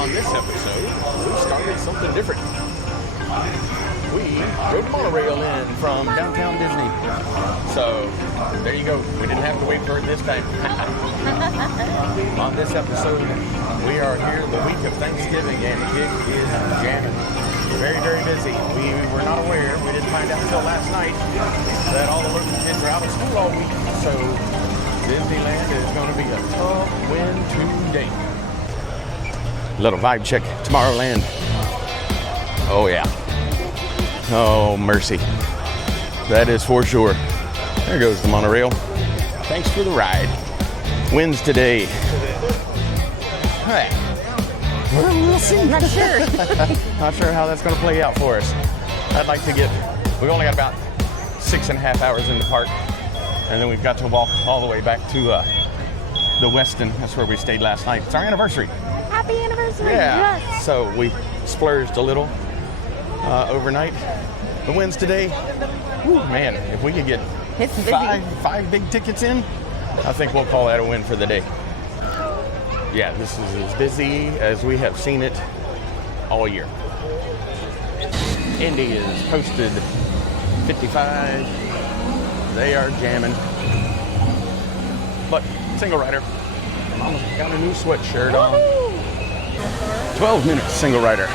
on this episode, we started something different. We rode the monorail in from downtown Disney. So, there you go. We didn't have to wait for it this time. On this episode, we are here the week of Thanksgiving, and it is jamming. Very, very busy. We were not aware, we didn't find out until last night, that all the local kids are out of school all week. So, Disneyland is going to be a tough win today. Little vibe check. Tomorrowland. Oh, yeah. Oh, mercy. That is for sure. There goes the monorail. Thanks for the ride. Winds today. Hey. We'll see. Not sure. Not sure how that's going to play out for us. I'd like to we've only got about 6.5 hours in the park. And then we've got to walk all the way back to the Westin. That's where we stayed last night. It's our anniversary. Happy anniversary. Yeah. Yes. So we splurged a little overnight. The winds today, whew, man, if we could get five big tickets in, I think we'll call that a win for the day. Yeah, this is as busy as we have seen it all year. Indy is posted 55. They are jamming. But single rider, Mama's got a new sweatshirt on. 12 minutes single rider.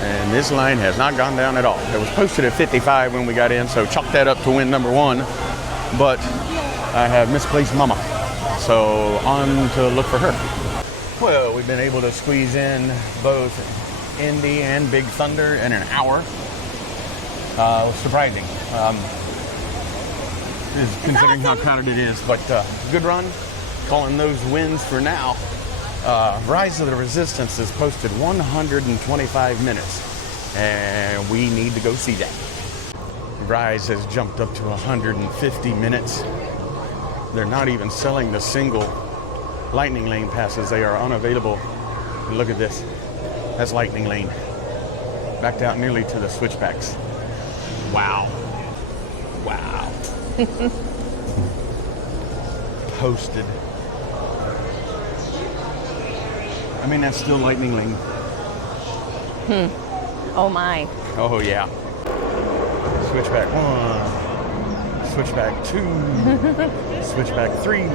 And this line has not gone down at all. It was posted at 55 when we got in, so chalk that up to win number one. But I have misplaced Mama, so on to look for her. Well, we've been able to squeeze in both Indy and Big Thunder in an hour. Surprising, considering how crowded it is. But good run, calling those wins for now. Rise of the Resistance is posted 125 minutes, and we need to go see that. Rise has jumped up to 150 minutes. They're not even selling the single Lightning Lane passes. They are unavailable. And look at this. That's Lightning Lane. Backed out nearly to the switchbacks. Wow. Wow. Posted. I mean, that's still Lightning Lane. Oh my. Oh yeah. Switchback 1. Switchback 2. Switchback 3.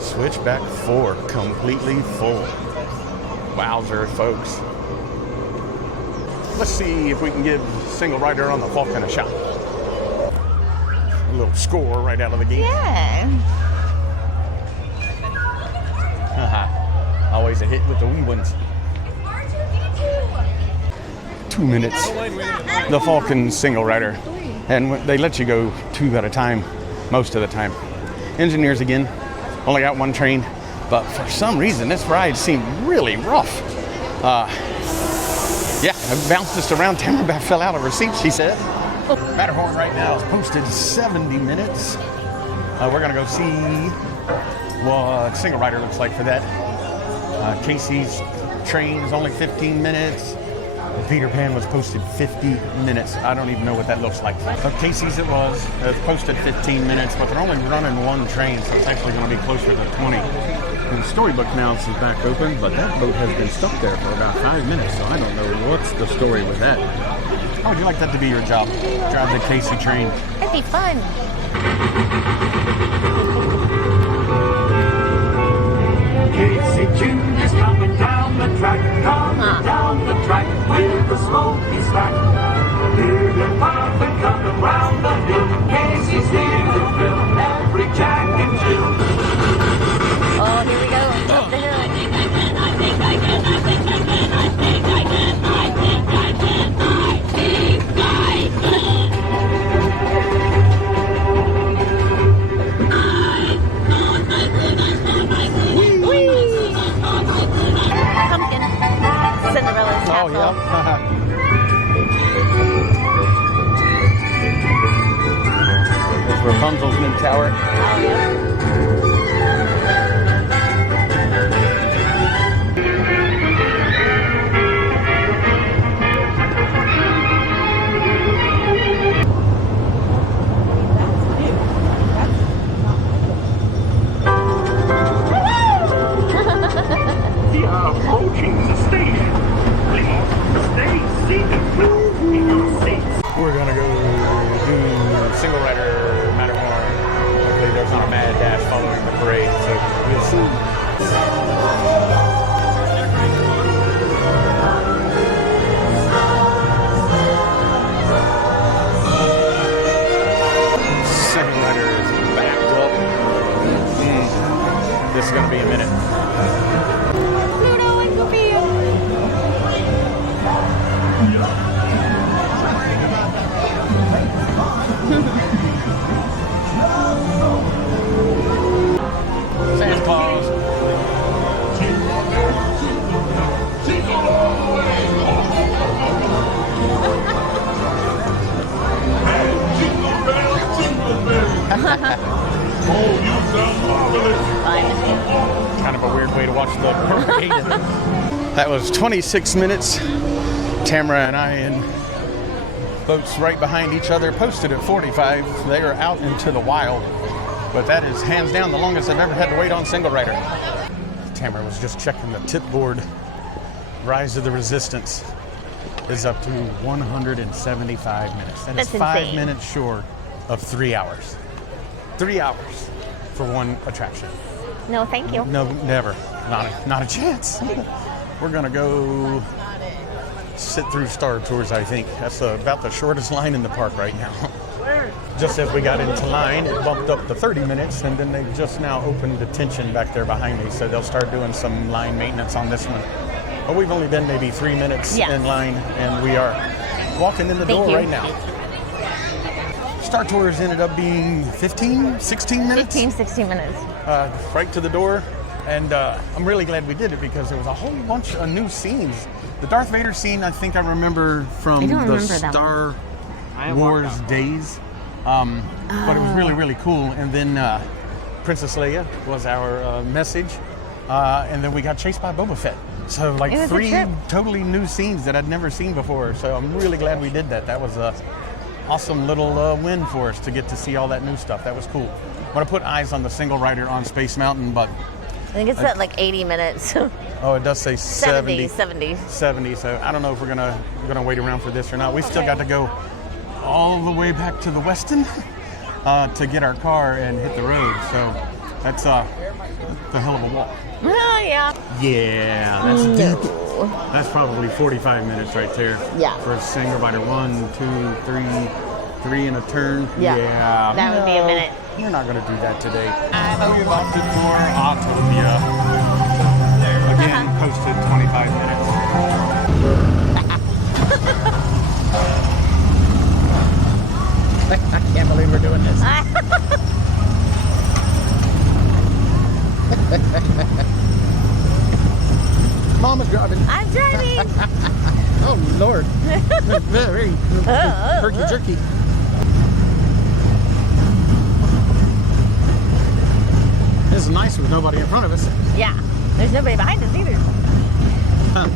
Switchback 4. Completely full. Wowzer, folks. Let's see if we can give single rider on the Falcon a shot. A little score right out of the gate. Yeah. Always a hit with the wee ones. 2 minutes. The Falcon single rider. And they let you go 2 at a time, most of the time. Engineers again, only got 1 train. But for some reason, this ride seemed really rough. Yeah, I bounced just around. Tamara fell out of her seat, she said. Matterhorn right now is posted 70 minutes. We're gonna go see what single rider looks like for that. Casey's train is only 15 minutes. Peter Pan was posted 50 minutes. I don't even know what that looks like. Casey's it's posted 15 minutes, but they're only running 1 train, so it's actually going to be closer to 20. And Storybook Mouse is back open, but that boat has been stuck there for about 5 minutes, so I don't know what's the story with that. How would you like that to be your job? Drive the Casey train. It'd be fun. Casey Jr.'s coming down the track, down the track with a smoky stack. Hear the puffin' coming round the hill. Casey's here to fill every Jack and Jill. Oh, here we go. Up the hill. I think I can. Pumpkin. Cinderella's castle. Oh, yeah. There's Rapunzel's new tower. Oh, yeah. The We are approaching the station. Please stay seated well in your seats. We're gonna go do single rider Matterhorn. Hopefully there's not a mad dash following the parade, so we'll see. Second rider is backed up. This is gonna be a minute. Pluto and Goofy. Santa Claus. Kind of a weird way to watch the parade. That was 26 minutes. Tamara and I in boats right behind each other, posted at 45. They are out into the wild. But that is hands down the longest I've ever had to wait on single rider. Tamara was just checking the tip board. Rise of the Resistance is up to 175 minutes. That is That's 5 insane. minutes short of 3 hours. 3 hours for one attraction. No, thank you. No, never. Not a chance. We're gonna go sit through Star Tours, I think. That's about the shortest line in the park right now. Just as we got into line, it bumped up to 30 minutes, and then they just now opened detention back there behind me, so they'll start doing some line maintenance on this one. But we've only been maybe 3 minutes Yes. in line, and we are walking in the Thank door you. right now. Star Tours ended up being 15, 16 minutes. 15, 16 minutes. Right to the door. And I'm really glad we did it because there was a whole bunch of new scenes. The Darth Vader scene, I think I remember from I don't the remember that Star Wars days. But it was really, really cool. And then Princess Leia was our message. And then we got chased by Boba Fett. So like It was a 3 trip. totally new scenes that I'd never seen before. So I'm really glad we did that. That was a awesome little win for us to get to see all that new stuff. That was cool. I'm gonna put eyes on the single rider on Space Mountain, but I think it's at like 80 minutes. oh, it does say 70. 70. 70. So I don't know if we're gonna wait around for this or not. We still got to go all the way back to the Westin to get our car and hit the road. So that's a hell of a walk. Oh, yeah. Yeah, that's deep. That's probably 45 minutes right there. Yeah. For a single rider. 1, 2, 3, 3 in a turn. Yeah. That would be a minute. We're not going to do that today. We've opted for Autopia. Again, posted 25 minutes. I can't believe we're doing this. Mama's driving. I'm driving. Oh, Lord. Very herky jerky. This is nice with nobody in front of us. Yeah. There's nobody behind us either. Huh.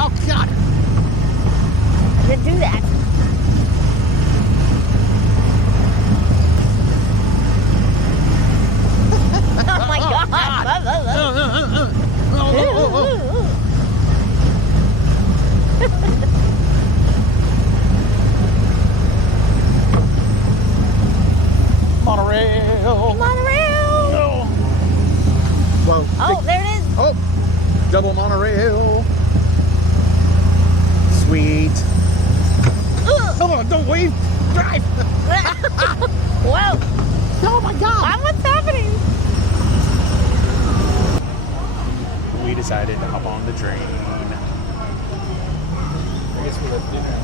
Oh, God. I didn't do that. Oh my God. Monorail. Monorail. No. Whoa. Oh, there it is. Oh, double monorail. Sweet. Come on, don't wave. Drive. Whoa. Oh my God. What's happening? We decided to hop on the train. I guess we left dinner.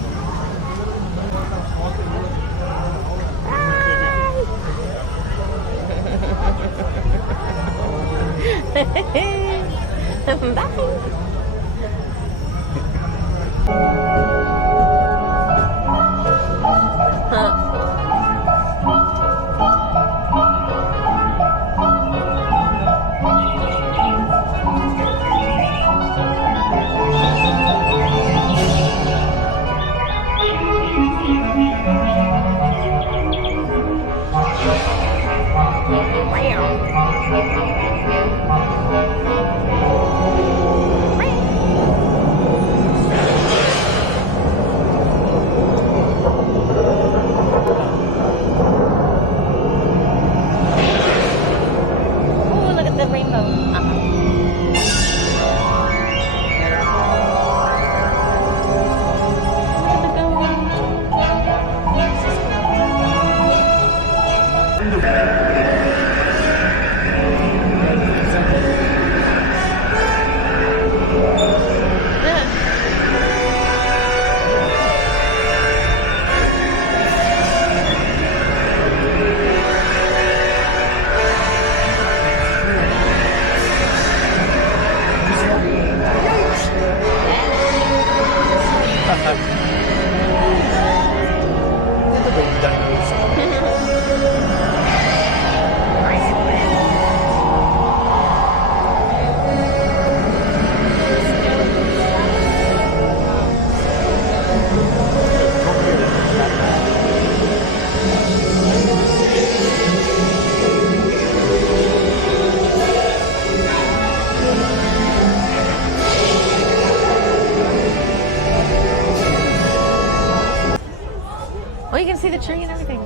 the tree and everything.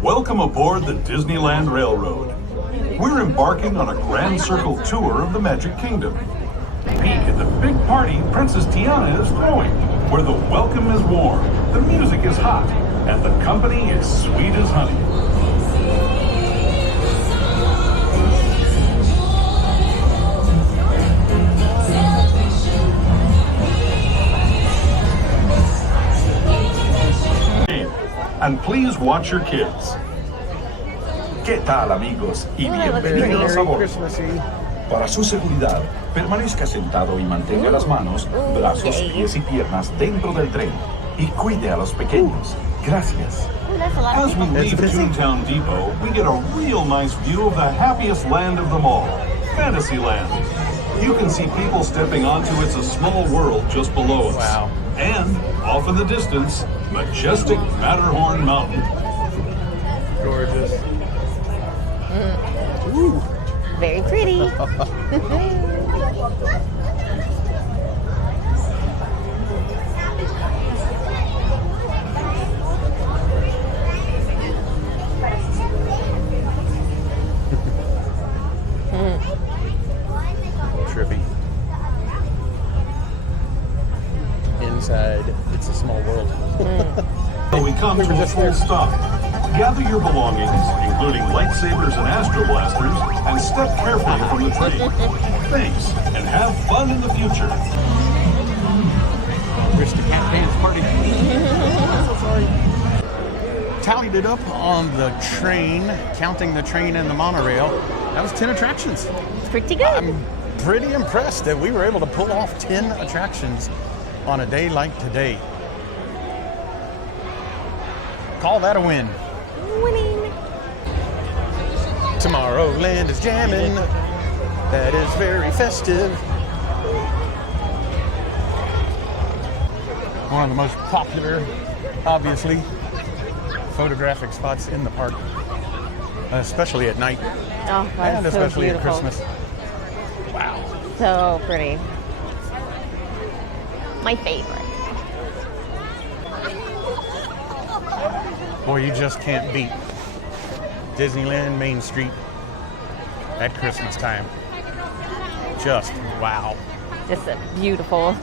Welcome aboard the Disneyland Railroad. We're embarking on a grand circle tour of the Magic Kingdom. Peek at the big party Princess Tiana is throwing, where the welcome is warm, the music is hot, and the company is sweet as honey. And please watch your kids. ¿Qué tal, amigos? Y bienvenidos a bordo. Christmassy. Para su seguridad, permanezca sentado y mantenga las manos, brazos, pies y piernas dentro del tren. Y cuide a los pequeños. Gracias. Ooh, that's a lot of As we people. leave Toontown Depot, we get a real nice view of the happiest land of them all, Fantasyland. You can see people stepping onto It's a Small World just below us. Wow. And, off in the distance, majestic Matterhorn Mountain. Gorgeous. Ooh. Very pretty. Trippy. Inside, it's a small world. So we come to a full stop. Gather your belongings, including lightsabers and astro blasters, and step carefully from the train. Thanks, and have fun in the future. Aristocrat dance party. Sorry. Tallied it up on the train, counting the train and the monorail. That was 10 attractions. It's pretty good. I'm pretty impressed that we were able to pull off 10 attractions on a day like today. Call that a win. Winning. Tomorrowland is jamming. That is very festive. One of the most popular, obviously, photographic spots in the park, especially at night, Oh, that's and so especially at beautiful. Christmas. Wow. So pretty. My favorite. Boy, you just can't beat Disneyland Main Street at Christmas time. Just wow. Just beautiful.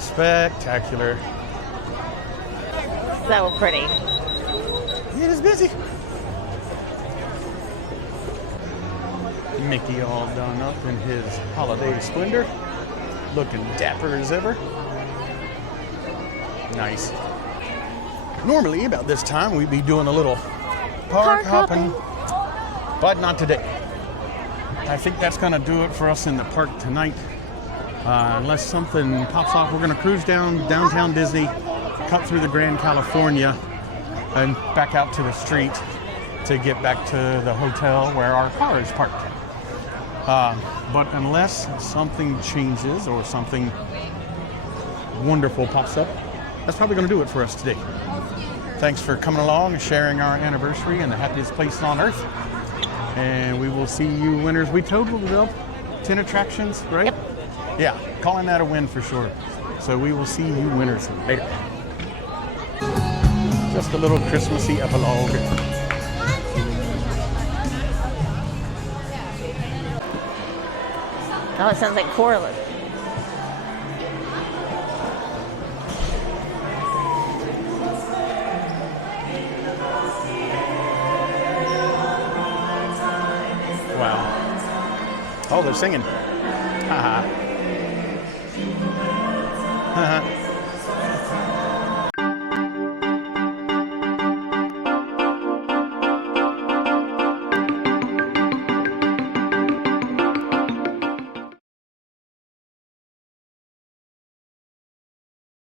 Spectacular. So pretty. It is busy. Mickey all done up in his holiday splendor. Looking dapper as ever. Nice. Normally, about this time, we'd be doing a little park hopping, but not today. I think that's going to do it for us in the park tonight. Unless something pops off, we're going to cruise down downtown Disney, cut through the Grand California, and back out to the street to get back to the hotel where our car is parked. But unless something changes or something wonderful pops up, that's probably going to do it for us today. Thanks for coming along and sharing our anniversary in the happiest place on earth. And we will see you winners. We totaled it up 10 attractions, right? Yep. Yeah, calling that a win for sure. So we will see you winners later. Just a little Christmassy epilogue. Oh, it sounds like Coraline. Wow. Oh, they're singing. Haha. Haha.